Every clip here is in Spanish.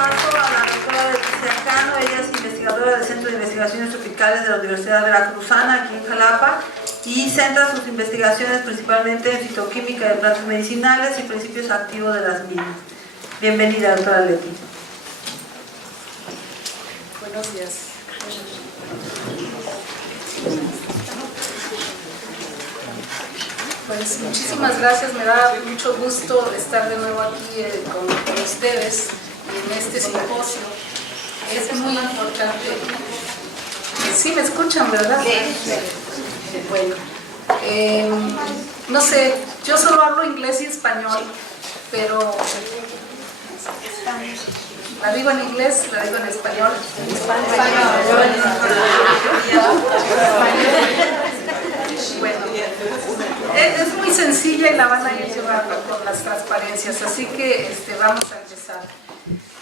paso a la doctora Leticia Cano. Ella es investigadora del Centro de Investigaciones Tropicales de la Universidad Veracruzana, aquí en Jalapa, y centra sus investigaciones principalmente en fitoquímica de plantas medicinales y principios activos de las mismas. Bienvenida, doctora Leti. Buenos días. Pues muchísimas gracias, me da mucho gusto estar de nuevo aquí con ustedes en este simposio. Es muy importante. Sí, me escuchan, ¿verdad? Sí. Bueno, no sé, yo solo hablo inglés y español, pero la digo en inglés, la digo en español. Bueno, es muy sencilla y la van a ir llevando con las transparencias, así que vamos a empezar.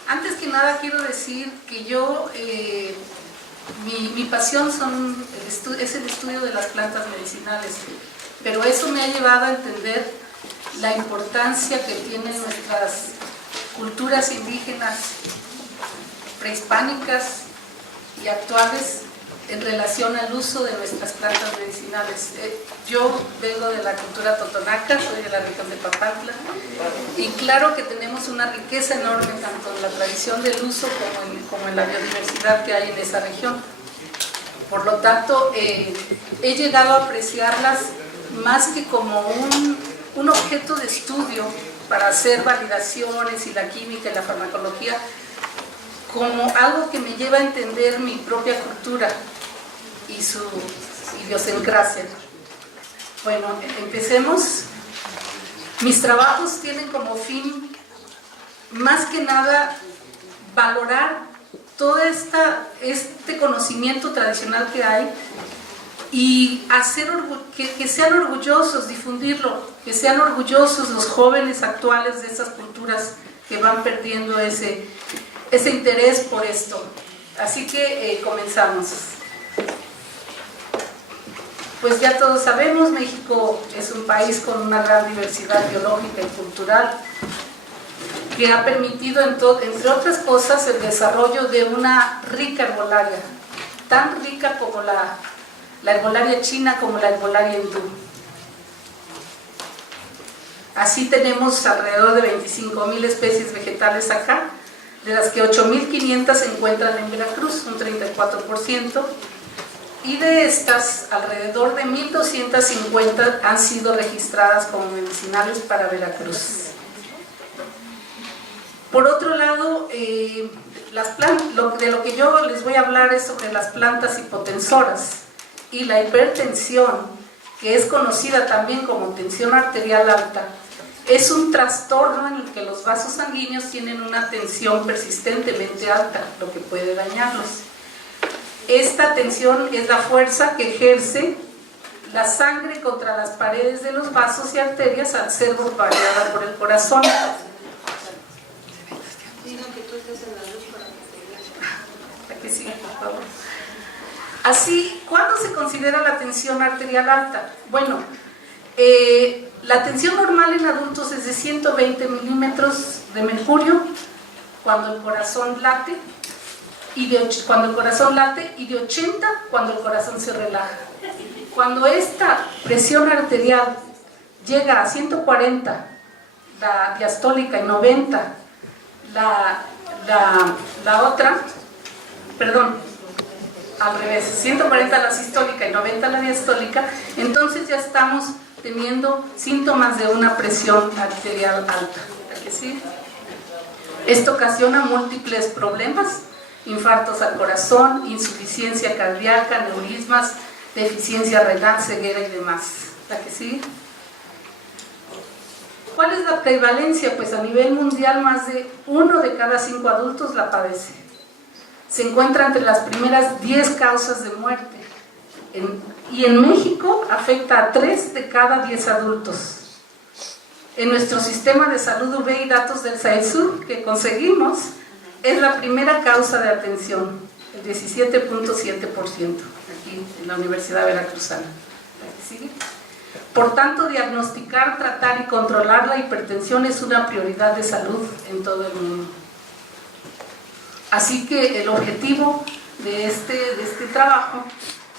Antes que nada quiero decir que yo, mi pasión es el estudio de las plantas medicinales, pero eso me ha llevado a entender la importancia que tienen nuestras culturas indígenas, prehispánicas y actuales en relación al uso de nuestras plantas medicinales. Yo vengo de la cultura totonaca, soy de la región de Papantla, y claro que tenemos una riqueza enorme tanto en la tradición del uso como en la biodiversidad que hay en esa región. Por lo tanto, he llegado a apreciarlas más que como un objeto de estudio para hacer validaciones y la química y la farmacología, como algo que me lleva a entender mi propia cultura y su idiosincrasia. Bueno, empecemos. Mis trabajos tienen como fin, más que nada, valorar todo este conocimiento tradicional que hay y hacer que sean orgullosos, difundirlo, que sean orgullosos los jóvenes actuales de esas culturas que van perdiendo ese interés por esto. Así que comenzamos. Pues ya todos sabemos, México es un país con una gran diversidad biológica y cultural que ha permitido, entre otras cosas, el desarrollo de una rica herbolaria, tan rica como la herbolaria china como la herbolaria hindú. Así tenemos alrededor de 25,000 especies vegetales acá, de las que 8,500 se encuentran en Veracruz, un 34%, y de estas, alrededor de 1,250 han sido registradas como medicinales para Veracruz. Por otro lado, de lo que yo les voy a hablar es sobre las plantas hipotensoras y la hipertensión, que es conocida también como tensión arterial alta. Es un trastorno en el que los vasos sanguíneos tienen una tensión persistentemente alta, lo que puede dañarlos. Esta tensión es la fuerza que ejerce la sangre contra las paredes de los vasos y arterias al ser bombardeada por el corazón. Aquí sí, por favor. Así, ¿cuándo se considera la tensión arterial alta? Bueno, la tensión normal en adultos es de 120 milímetros de mercurio cuando el corazón late, y de 80 cuando el corazón se relaja. Cuando esta presión arterial llega a 140, la diastólica, y 90, la otra, perdón, al revés, 140 la sistólica y 90 la diastólica, entonces ya estamos teniendo síntomas de una presión arterial alta. ¿Sí? Esto ocasiona múltiples problemas: infartos al corazón, insuficiencia cardíaca, aneurismas, deficiencia renal, ceguera y demás. ¿La que sigue? ¿Cuál es la prevalencia? Pues a nivel mundial más de 1 de cada 5 adultos la padece. Se encuentra entre las primeras 10 causas de muerte. Y en México afecta a 3 de cada 10 adultos. En nuestro sistema de salud UV y datos del SAESUR que conseguimos, es la primera causa de atención, el 17.7%, aquí en la Universidad Veracruzana. ¿Sigue? Por tanto, diagnosticar, tratar y controlar la hipertensión es una prioridad de salud en todo el mundo. Así que el objetivo de este trabajo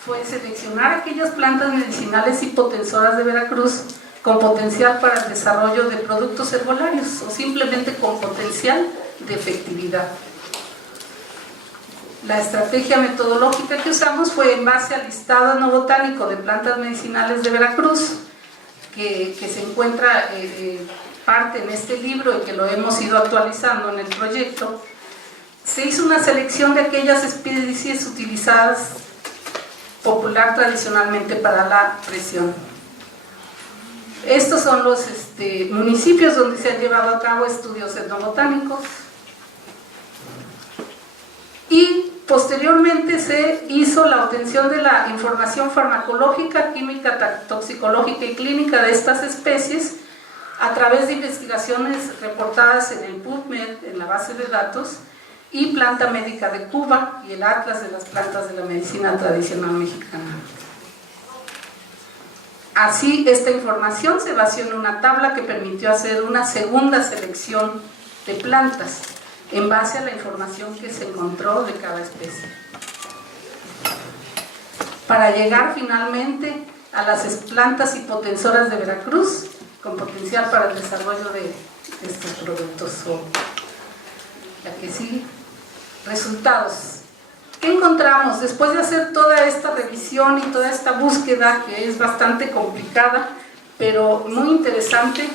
fue seleccionar aquellas plantas medicinales y potenciadoras de Veracruz con potencial para el desarrollo de productos herbolarios o simplemente con potencial de efectividad. La estrategia metodológica que usamos fue en base al listado etnobotánico de plantas medicinales de Veracruz, que se encuentra parte en este libro y que lo hemos ido actualizando en el proyecto. Se hizo una selección de aquellas especies utilizadas popular tradicionalmente para la presión. Estos son los municipios donde se han llevado a cabo estudios etnobotánicos. Y posteriormente se hizo la obtención de la información farmacológica, química, toxicológica y clínica de estas especies a través de investigaciones reportadas en el PubMed, en la base de datos, y Planta Médica de Cuba y el Atlas de las Plantas de la Medicina Tradicional Mexicana. Así, esta información se basó en una tabla que permitió hacer una segunda selección de plantas en base a la información que se encontró de cada especie, para llegar finalmente a las plantas hipotensoras de Veracruz con potencial para el desarrollo de estos productos. La que sigue. Resultados. ¿Qué encontramos? Después de hacer toda esta revisión y toda esta búsqueda, que es bastante complicada, pero muy interesante,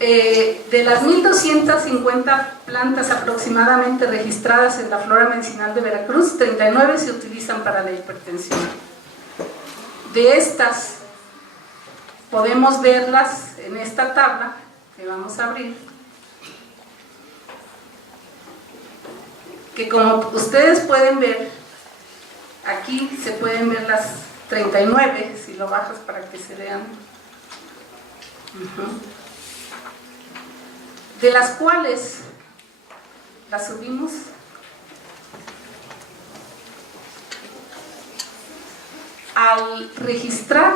de las 1.250 plantas aproximadamente registradas en la flora medicinal de Veracruz, 39 se utilizan para la hipertensión. De estas, podemos verlas en esta tabla que vamos a abrir, que como ustedes pueden ver, aquí se pueden ver las 39, si lo bajas para que se vean. De las cuales, las subimos, al registrar,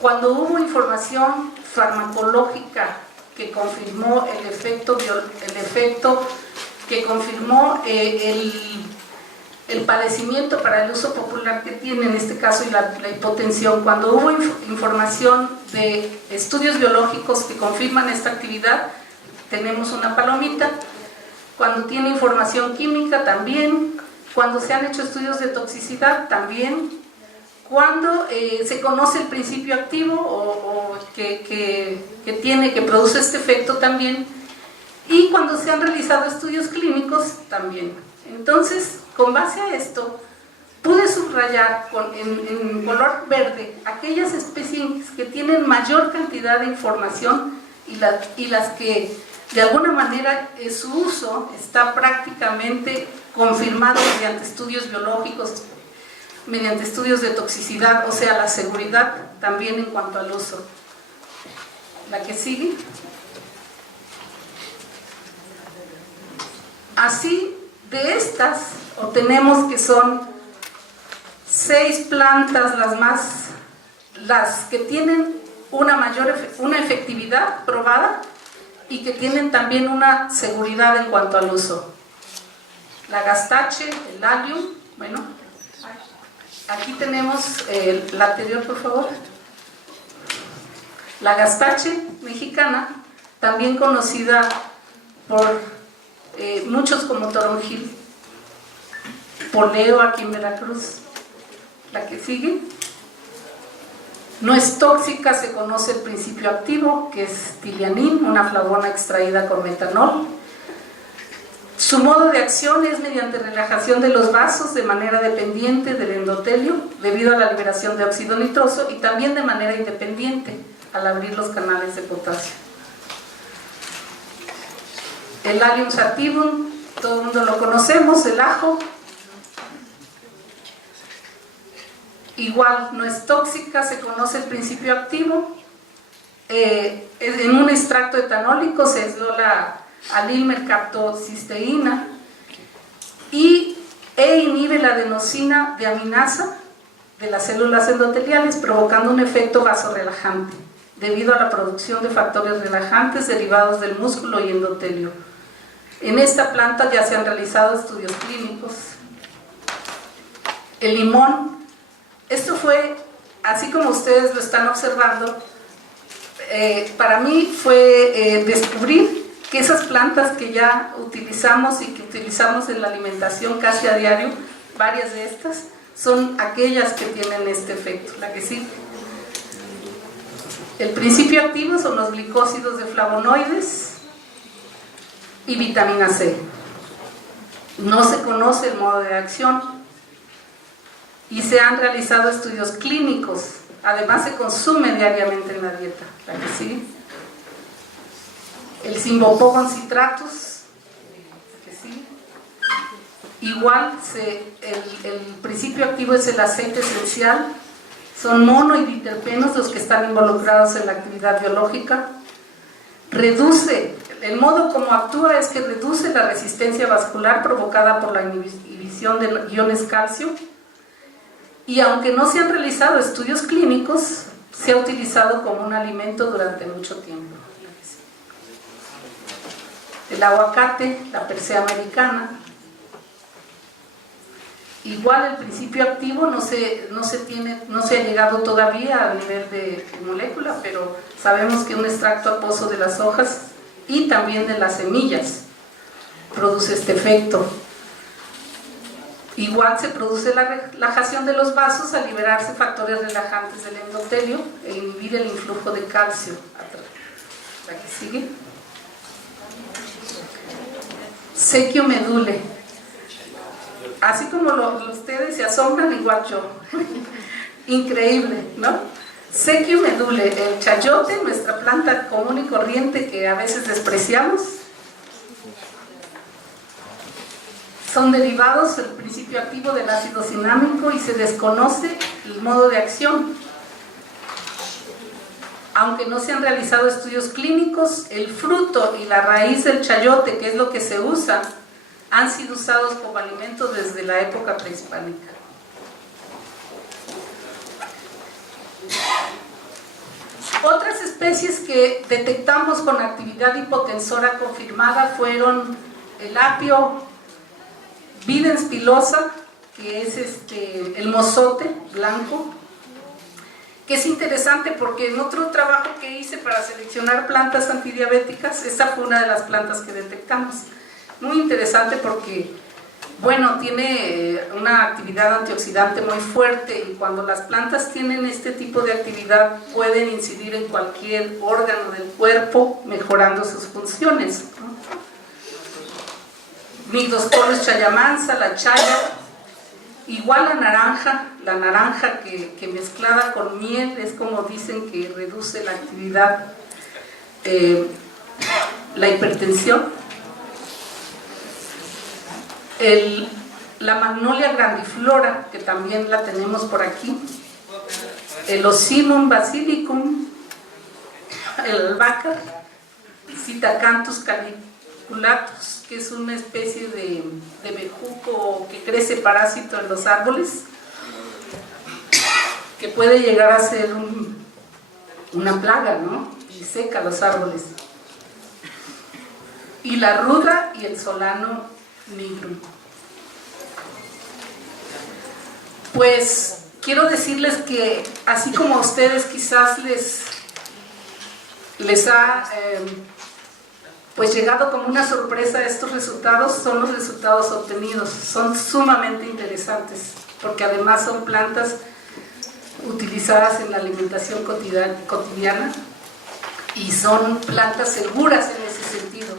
cuando hubo información farmacológica que confirmó el efecto que confirmó el padecimiento para el uso popular que tiene, en este caso, y la hipotensión, cuando hubo información de estudios biológicos que confirman esta actividad, tenemos una palomita. Cuando tiene información química, también. Cuando se han hecho estudios de toxicidad, también. Cuando se conoce el principio activo o que produce este efecto, también. Y cuando se han realizado estudios clínicos, también. Entonces, con base a esto, pude subrayar en color verde aquellas especies que tienen mayor cantidad de información y las que, de alguna manera, su uso está prácticamente confirmado mediante estudios biológicos, mediante estudios de toxicidad, o sea, la seguridad también en cuanto al uso. La que sigue. Así, de estas obtenemos que son 6 plantas las que tienen una efectividad probada y que tienen también una seguridad en cuanto al uso. La gastache, el allium, bueno, aquí tenemos la anterior, por favor. La gastache mexicana, también conocida por muchos como toronjil, poleo aquí en Veracruz. La que sigue. No es tóxica, se conoce el principio activo, que es tilianin, una flavona extraída con metanol. Su modo de acción es mediante relajación de los vasos de manera dependiente del endotelio, debido a la liberación de óxido nitroso, y también de manera independiente al abrir los canales de potasio. El Allium sativum, todo el mundo lo conocemos, el ajo. Igual, no es tóxica, se conoce el principio activo. En un extracto etanólico se aisló la alilmercaptocisteína e inhibe la adenosina deaminasa de las células endoteliales, provocando un efecto vasorelajante, debido a la producción de factores relajantes derivados del músculo y endotelio. En esta planta ya se han realizado estudios clínicos. El limón, esto fue, así como ustedes lo están observando, para mí fue descubrir que esas plantas que ya utilizamos y que utilizamos en la alimentación casi a diario, varias de estas, son aquellas que tienen este efecto. La que sí. El principio activo son los glicósidos de flavonoides y vitamina C. No se conoce el modo de acción y se han realizado estudios clínicos. Además se consume diariamente en la dieta. ¿La que sí? El Cymbopogon citratus. ¿La que sí? Igual el principio activo es el aceite esencial. Son mono y diterpenos los que están involucrados en la actividad biológica. Reduce, el modo como actúa es que reduce la resistencia vascular provocada por la inhibición de iones calcio, y aunque no se han realizado estudios clínicos, se ha utilizado como un alimento durante mucho tiempo. El aguacate, la persea americana. Igual el principio activo no se ha llegado todavía a nivel de molécula, pero sabemos que un extracto acuoso de las hojas y también de las semillas produce este efecto. Igual se produce la relajación de los vasos al liberarse factores relajantes del endotelio e inhibir el influjo de calcio. ¿La que sigue? Sequio medule. Así como ustedes se asombran, igual yo. Increíble, ¿no? Sequio medule, el chayote, nuestra planta común y corriente que a veces despreciamos, son derivados del principio activo del ácido cinámico y se desconoce el modo de acción. Aunque no se han realizado estudios clínicos, el fruto y la raíz del chayote, que es lo que se usa, han sido usados como alimento desde la época prehispánica. Otras especies que detectamos con actividad hipotensora confirmada fueron el apio Videns pilosa, que es el mozote blanco, que es interesante porque en otro trabajo que hice para seleccionar plantas antidiabéticas, esta fue una de las plantas que detectamos. Muy interesante porque, bueno, tiene una actividad antioxidante muy fuerte, y cuando las plantas tienen este tipo de actividad pueden incidir en cualquier órgano del cuerpo, mejorando sus funciones, ¿no? Nigdoscorus chayamansa, la chaya, igual la naranja que mezclada con miel es como dicen que reduce la actividad, la hipertensión. La magnolia grandiflora, que también la tenemos por aquí, el Ocimum basilicum, el albahaca, Psittacanthus caliculatus, que es una especie de bejuco que crece parásito en los árboles, que puede llegar a ser una plaga, ¿no? Y seca los árboles. Y la ruda y el solano nigrum. Pues quiero decirles que así como a ustedes quizás les ha pues llegado como una sorpresa estos resultados, son los resultados obtenidos. Son sumamente interesantes porque además son plantas utilizadas en la alimentación cotidiana y son plantas seguras en ese sentido,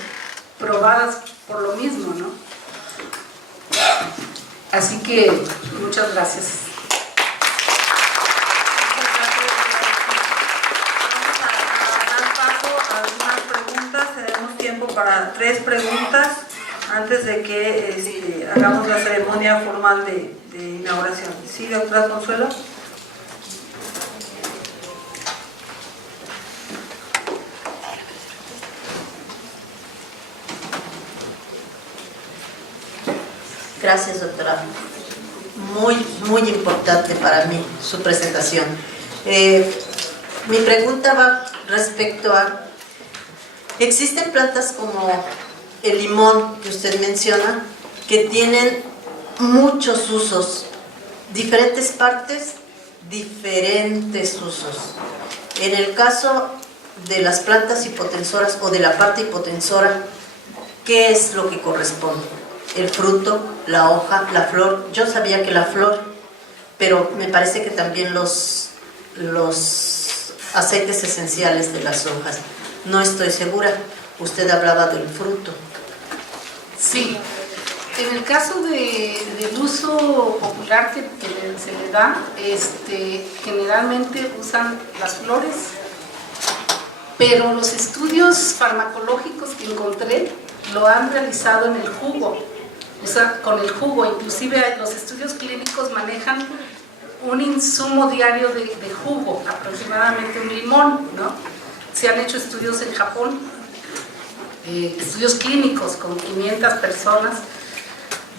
probadas por lo mismo, ¿no? Así que muchas gracias. Tenemos tiempo para 3 preguntas antes de que hagamos la ceremonia formal de inauguración. ¿Sí, doctora Consuelo? Gracias, doctora. Muy importante para mí su presentación. Mi pregunta va respecto a: ¿existen plantas como el limón que usted menciona, que tienen muchos usos, diferentes partes, diferentes usos. En el caso de las plantas hipotensoras o de la parte hipotensora, ¿qué es lo que corresponde? El fruto, la hoja, la flor. Yo sabía que la flor, pero me parece que también los aceites esenciales de las hojas. No estoy segura. Usted hablaba del fruto. Sí, en el caso del uso popular que se le da, generalmente usan las flores, pero los estudios farmacológicos que encontré lo han realizado en el jugo, o sea, con el jugo. Inclusive los estudios clínicos manejan un insumo diario de jugo, aproximadamente un limón, ¿no? Se han hecho estudios en Japón, estudios clínicos con 500 personas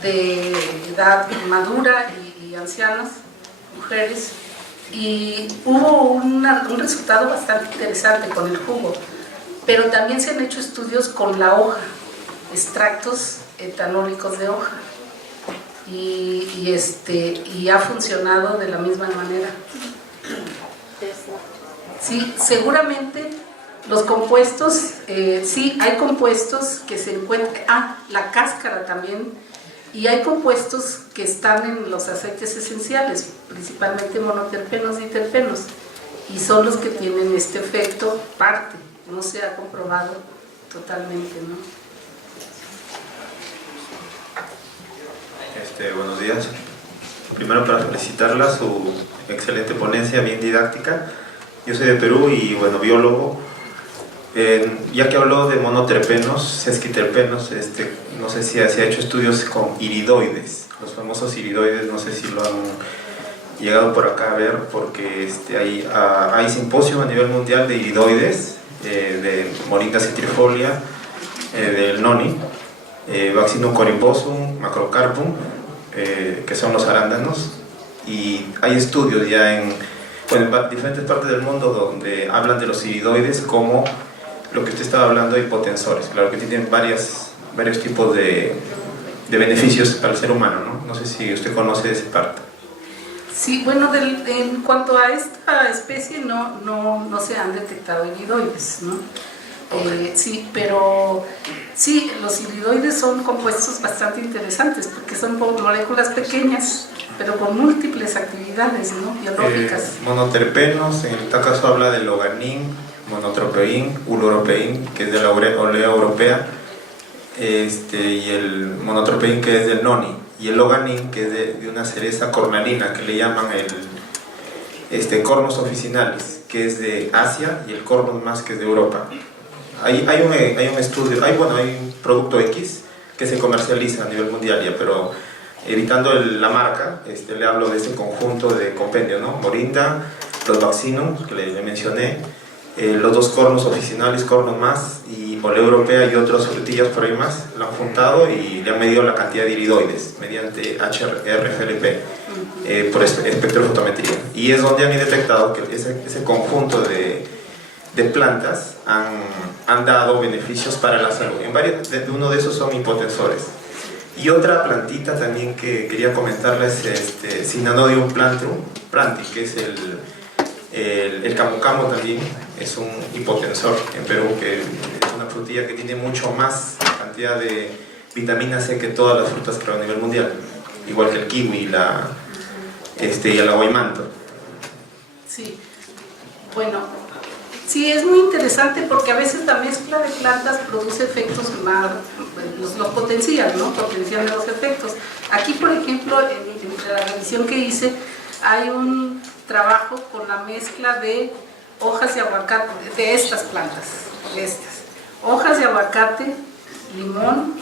de edad madura y ancianas, mujeres, y hubo un resultado bastante interesante con el jugo, pero también se han hecho estudios con la hoja, extractos etanólicos de hoja, y ha funcionado de la misma manera. Sí, seguramente los compuestos, sí, hay compuestos que se encuentran, la cáscara también, y hay compuestos que están en los aceites esenciales, principalmente monoterpenos y terpenos, y son los que tienen este efecto parte, no se ha comprobado totalmente, ¿no? Buenos días. Primero, para felicitarla, su excelente ponencia, bien didáctica. Yo soy de Perú y, bueno, biólogo. Ya que habló de monoterpenos, sesquiterpenos, no sé si se ha hecho estudios con iridoides, los famosos iridoides, no sé si lo han llegado por acá a ver, porque hay simposio a nivel mundial de iridoides, de Moringa citrifolia, del noni, Vaccinum corymbosum, Macrocarpum, que son los arándanos, y hay estudios ya en diferentes partes del mundo donde hablan de los iridoides como lo que usted estaba hablando de hipotensores. Claro que tienen varios tipos de beneficios para el ser humano, ¿no? No sé si usted conoce esa parte. Sí, bueno, en cuanto a esta especie no se han detectado iridoides, ¿no? Sí, pero sí, los iridoides son compuestos bastante interesantes porque son moléculas pequeñas, pero con múltiples actividades, ¿no?, biológicas. Monoterpenos, en este caso habla de loganin, monotropeín, ulopropeín, que es de la olea europea, y el monotropeín, que es del noni, y el loganin, que es de una cereza cornalina, que le llaman el Cornus officinalis, que es de Asia, y el Cornus más, que es de Europa. Hay un estudio, hay un producto X que se comercializa a nivel mundial ya, pero evitando la marca, le hablo de este conjunto de compendio, ¿no? Moringa, los Vaccinum, que le mencioné, los dos Cornus officinalis, Cornus más, y olea europea y otras frutillas por ahí más, lo han juntado y le han medido la cantidad de iridoides mediante HRFLP por espectrofotometría. Y es donde han detectado que ese conjunto de plantas han dado beneficios para la salud. Uno de esos son hipotensores. Y otra plantita también que quería comentarles es Synanodium planti, que es el camu camu también, es un hipotensor en Perú, que es una frutilla que tiene mucho más cantidad de vitamina C que todas las frutas que a nivel mundial, igual que el kiwi y el aguaymanto. Sí, bueno, sí, es muy interesante porque a veces la mezcla de plantas produce efectos más, los potencian, ¿no? Potencian los efectos. Aquí, por ejemplo, en la revisión que hice, hay un trabajo con la mezcla de hojas de aguacate, de estas plantas, hojas de aguacate, limón,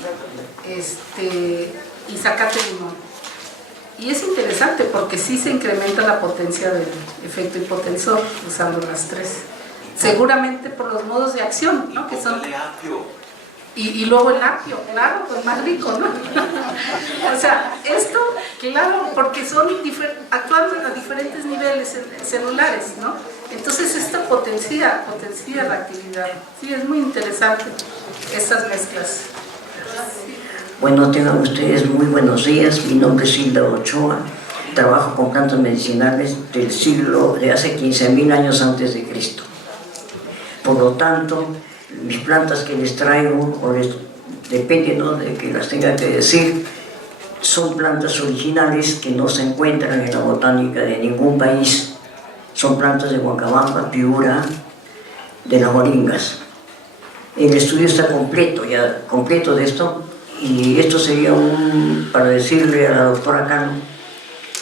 y zacate limón. Y es interesante porque sí se incrementa la potencia del efecto hipotensor usando las tres. Seguramente por los modos de acción, ¿no? Que son... Y luego el apio, claro, pues más rico, ¿no? O sea, esto, claro, porque son actuando en diferentes niveles celulares, ¿no? Entonces esto potencia la actividad. Sí, es muy interesante estas mezclas. Bueno, tengan ustedes muy buenos días. Mi nombre es Hilda Ochoa. Trabajo con plantas medicinales de hace 15.000 años antes de Cristo. Por lo tanto, mis plantas que les traigo, depende, ¿no?, de que las tenga que decir, son plantas originales que no se encuentran en la botánica de ningún país. Son plantas de Huancabamba, Piura, de las moringas. El estudio está completo de esto, y esto sería para decirle a la doctora Cano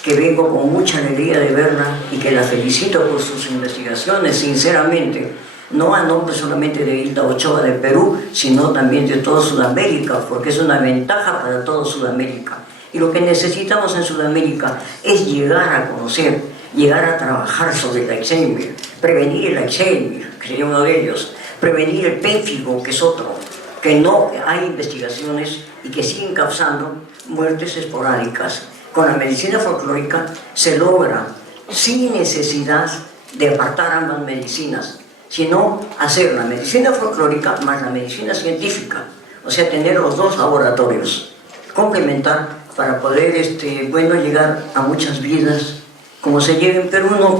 que vengo con mucha alegría de verla y que la felicito por sus investigaciones, sinceramente, no a nombre solamente de Hilda Ochoa de Perú, sino también de toda Sudamérica, porque es una ventaja para toda Sudamérica. Y lo que necesitamos en Sudamérica es llegar a conocer, llegar a trabajar sobre el Alzheimer, prevenir el Alzheimer, que sería uno de ellos, prevenir el pénfigo, que es otro, que no hay investigaciones y que siguen causando muertes esporádicas. Con la medicina folclórica se logra, sin necesidad de apartar ambas medicinas, sino hacer la medicina folclórica más la medicina científica, o sea, tener los dos laboratorios, complementar para poder llegar a muchas vidas, como se llega en Perú, ¿no?,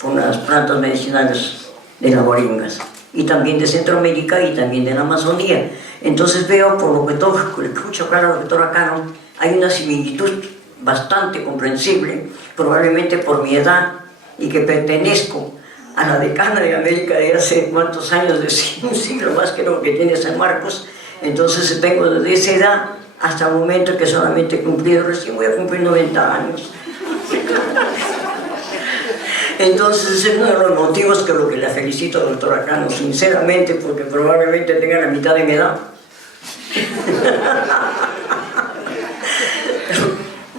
con las plantas medicinales de las moringas, y también de Centroamérica y también de la Amazonía. Entonces veo, por lo que escucho hablar a la doctora Cano, hay una similitud bastante comprensible, probablemente por mi edad, y que pertenezco a la decana de América de hace cuántos años, de un siglo más creo que tiene San Marcos. Entonces tengo desde esa edad hasta el momento que solamente he cumplido, recién voy a cumplir 90 años. Entonces ese es uno de los motivos que lo que la felicito, doctora Cano, sinceramente, porque probablemente tenga la mitad de mi edad.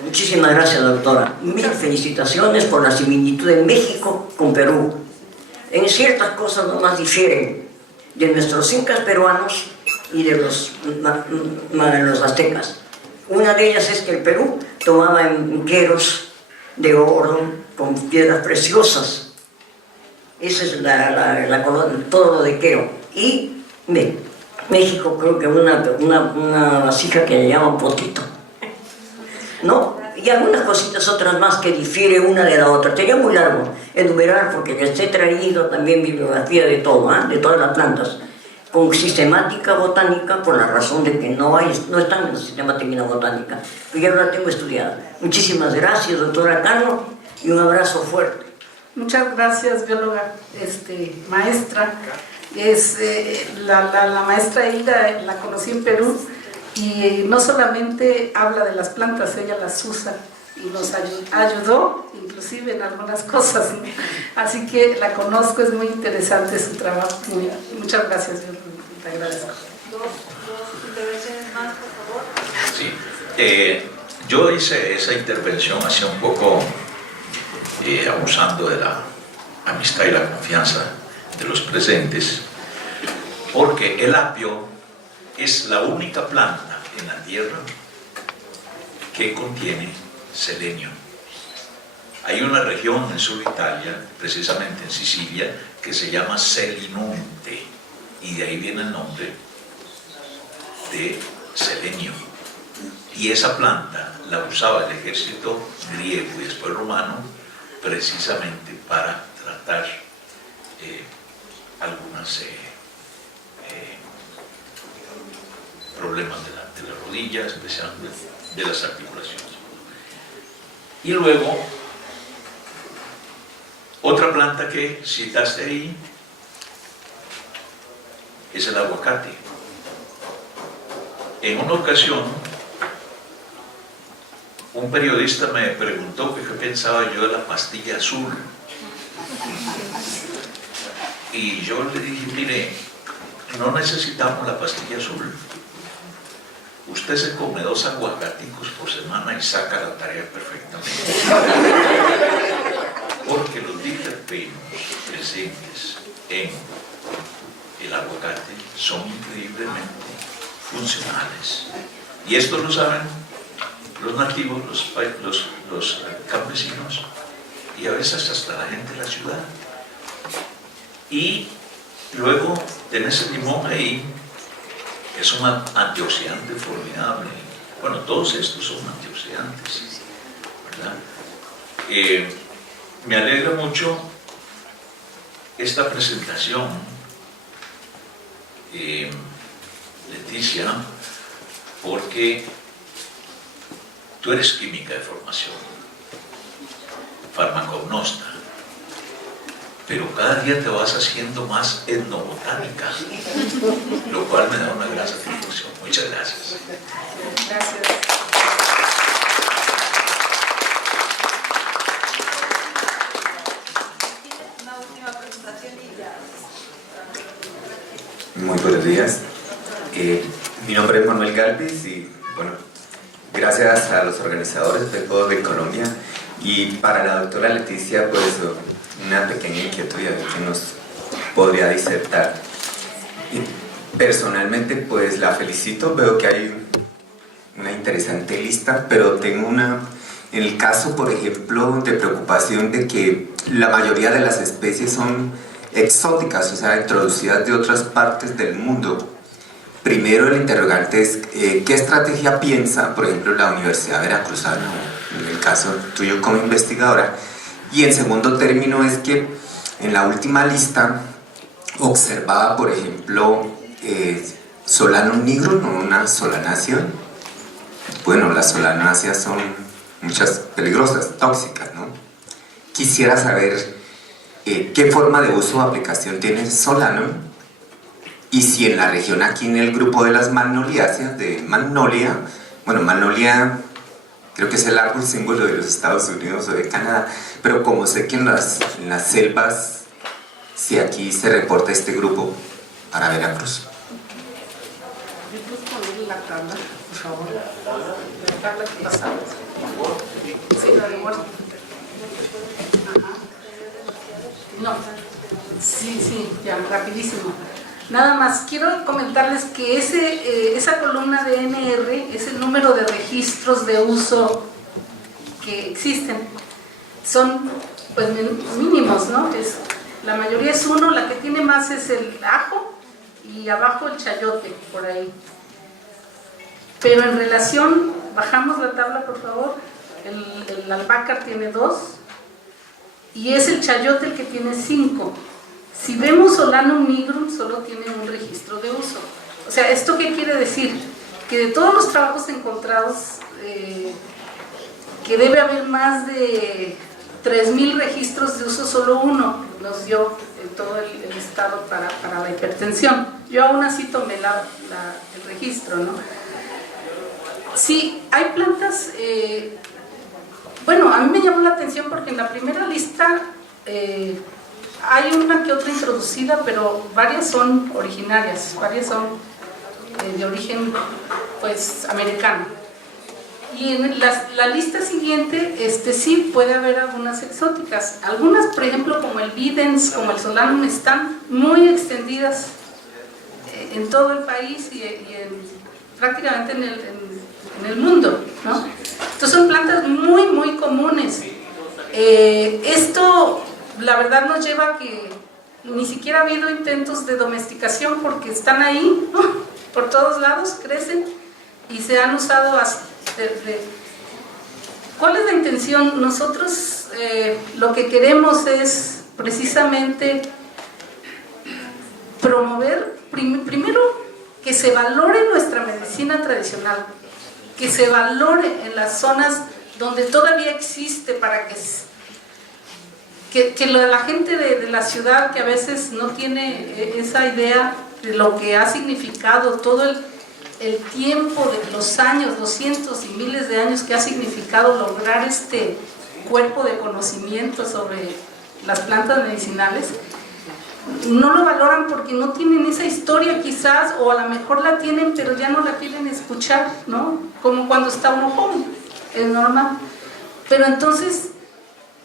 Muchísimas gracias, doctora. Mil felicitaciones por la similitud de México con Perú. En ciertas cosas nomás difieren de nuestros incas peruanos y de los aztecas. Una de ellas es que el Perú tomaba enqueros de oro con piedras preciosas. Esa es todo lo de quero. Y México creo que una vasija que le llaman potito, ¿no? Y algunas cositas otras más que difiere una de la otra. Sería muy largo enumerar porque les he traído también bibliografía de todo, de todas las plantas, con sistemática botánica, por la razón de que no están en la sistemática botánica, pero ya la tengo estudiada. Muchísimas gracias, doctora Cano, y un abrazo fuerte. Muchas gracias, bióloga, maestra. La maestra Hilda la conocí en Perú, y no solamente habla de las plantas, ella las usa y nos ayudó inclusive en algunas cosas, ¿no? Así que la conozco, es muy interesante su trabajo. Muchas gracias, yo te agradezco. Dos intervenciones más, por favor. Sí, yo hice esa intervención hace un poco abusando de la amistad y la confianza de los presentes, porque el apio es la única planta en la tierra que contiene selenio. Hay una región en sur Italia, precisamente en Sicilia, que se llama Selinunte, y de ahí viene el nombre de selenio. Y esa planta la usaba el ejército griego y después romano precisamente para tratar algunos problemas de la rodilla, especialmente de las articulaciones. Y luego, otra planta que citaste ahí es el aguacate. En una ocasión, un periodista me preguntó qué pensaba yo de la pastilla azul. Y yo le dije, mire, no necesitamos la pastilla azul. Usted se come 2 aguacaticos por semana y saca la tarea perfectamente. Porque los diterpenos presentes en el aguacate son increíblemente funcionales. Y esto lo saben los nativos, los campesinos, y a veces hasta la gente de la ciudad. Y luego tenés el limón ahí, es un antioxidante formidable. Bueno, todos estos son antioxidantes, ¿verdad? Me alegra mucho esta presentación, Leticia, porque tú eres química de formación, farmacognosta, pero cada día te vas haciendo más etnobotánica, lo cual me da una gran satisfacción. Muchas gracias. Gracias. Una última presentación y ya. Muy buenos días. Mi nombre es Manuel Galvis y bueno, gracias a los organizadores de Juegos de Colombia y para la doctora Leticia, pues una pequeña inquietud y a ver qué nos podría disertar. Y personalmente pues la felicito, veo que hay una interesante lista, pero tengo una, en el caso por ejemplo de preocupación de que la mayoría de las especies son exóticas, o sea, introducidas de otras partes del mundo. Primero, el interrogante es ¿qué estrategia piensa, por ejemplo, la Universidad Veracruzana, en el caso tuyo como investigadora? Y en segundo término es que en la última lista observaba, por ejemplo, Solanum nigrum, ¿no? Una solanácea. Bueno, las solanáceas son muchas peligrosas, tóxicas, ¿no? Quisiera saber qué forma de uso o aplicación tiene Solanum y si en la región, aquí en el grupo de las magnoliáceas, de Magnolia, bueno, Magnolia creo que es el árbol símbolo de los Estados Unidos o de Canadá, pero como sé que en las selvas, si aquí se reporta este grupo para Veracruz. ¿Me puedes poner la tabla, por favor? La tabla que pasamos. Sí, la de muerte. Ajá. No. Sí, ya, rapidísimo. Nada más, quiero comentarles que esa columna de NR es el número de registros de uso que existen. Son pues mínimos, ¿no? La mayoría es 1, la que tiene más es el ajo y abajo el chayote, por ahí. Pero en relación, bajamos la tabla por favor, el albácar tiene 2 y es el chayote el que tiene 5. Si vemos Solanum nigrum, solo tiene un registro de uso. O sea, ¿esto qué quiere decir? Que de todos los trabajos encontrados, que debe haber más de 3.000 registros de uso, solo uno nos dio en todo el estado para la hipertensión. Yo aún así tomé el registro, ¿no? Sí, hay plantas, bueno, a mí me llamó la atención porque en la primera lista hay una que otra introducida, pero varias son originarias, varias son de origen pues americano. Y en la lista siguiente sí puede haber algunas exóticas. Algunas, por ejemplo, como el Videns, como el Solanum, están muy extendidas en todo el país y prácticamente en el mundo, ¿no? Entonces son plantas muy, muy comunes. Esto, la verdad, nos lleva a que ni siquiera ha habido intentos de domesticación porque están ahí, ¿no? Por todos lados, crecen y se han usado así. ¿Cuál es la intención? Nosotros lo que queremos es precisamente promover, primero, que se valore nuestra medicina tradicional, que se valore en las zonas donde todavía existe, para que la gente de la ciudad, que a veces no tiene esa idea de lo que ha significado todo el tiempo, de los años, los cientos y miles de años que ha significado lograr este cuerpo de conocimiento sobre las plantas medicinales, no lo valoran porque no tienen esa historia quizás, o a lo mejor la tienen pero ya no la quieren escuchar, ¿no? Como cuando está uno joven, es normal. Pero entonces,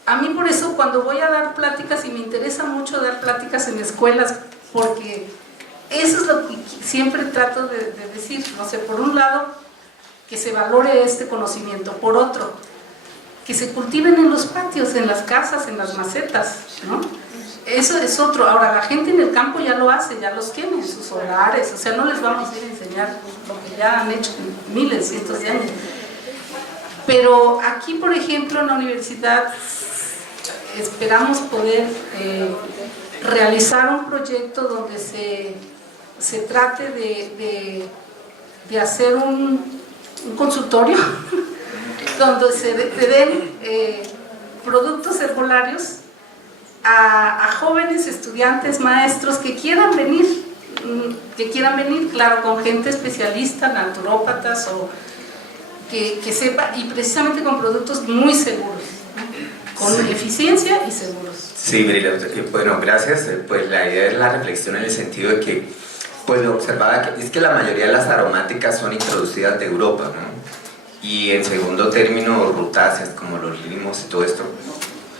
a mí por eso cuando voy a dar pláticas, y me interesa mucho dar pláticas en escuelas, porque eso es lo que siempre trato de decir, no sé, por un lado, que se valore este conocimiento, por otro, que se cultiven en los patios, en las casas, en las macetas, ¿no? Eso es otro. Ahora, la gente en el campo ya lo hace, ya los tiene en sus hogares, o sea, no les vamos a ir a enseñar lo que ya han hecho miles, cientos de años. Pero aquí, por ejemplo, en la universidad esperamos poder realizar un proyecto donde se trate de hacer un consultorio donde se den productos herbolarios a jóvenes estudiantes, maestros que quieran venir, claro, con gente especialista, naturópatas o que sepa, y precisamente con productos muy seguros, con eficiencia y seguros. Sí, bueno, gracias. Pues la idea es la reflexión en el sentido de que, pues lo observaba, es que la mayoría de las aromáticas son introducidas de Europa, ¿no? Y en segundo término, rutáceas como los limos y todo esto,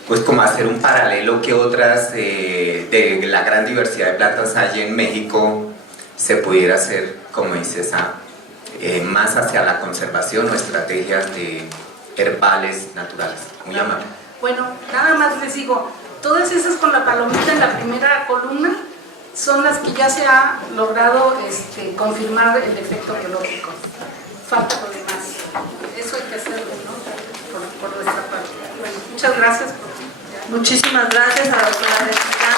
pues como hacer un paralelo que otras de la gran diversidad de plantas hay en México se pudiera hacer, como dices, más hacia la conservación o estrategias de herbales naturales. Muy amable. Bueno, nada más les digo, todas esas con la palomita en la primera columna son las que ya se ha logrado confirmar el efecto biológico. Falta lo demás. Eso hay que hacerlo, ¿no? Por nuestra parte. Bueno, muchas gracias. Muchísimas gracias a la doctora Alejandra.